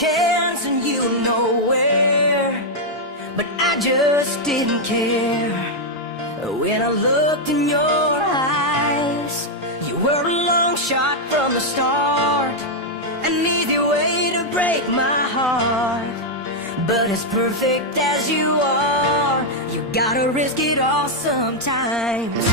chance and you nowhere, but I just didn't care. When I looked in your eyes, you were a long shot from the start, an easy way to break my heart. But as perfect as you are, you gotta risk it all sometimes.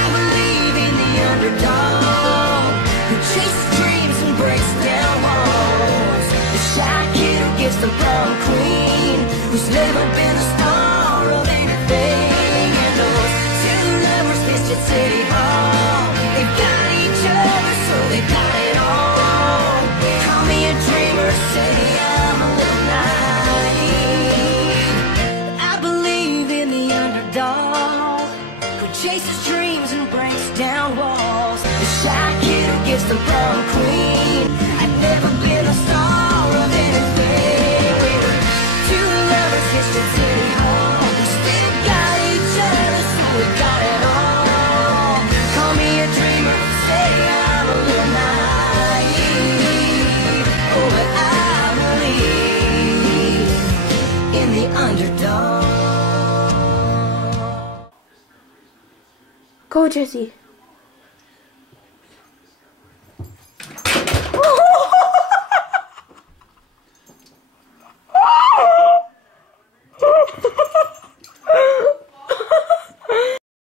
I believe in the underdog who chases dreams and breaks down walls, the shy kid who gets the prom queen, who's never been a star of anything. And those two lovers kissed at City Hall, they've got each other, so they got it all. Call me a dreamer, say I'm a little naive. I believe in the underdog who chases dreams and breaks down walls, the shy kid who gets the prom queen. I've never been a star of anything. We were two lovers kissed at City Hall, we still got each other, so we got it all. Call me a dreamer, say I'm a little naive. Oh, but I believe in the underdog. Go, Jesse.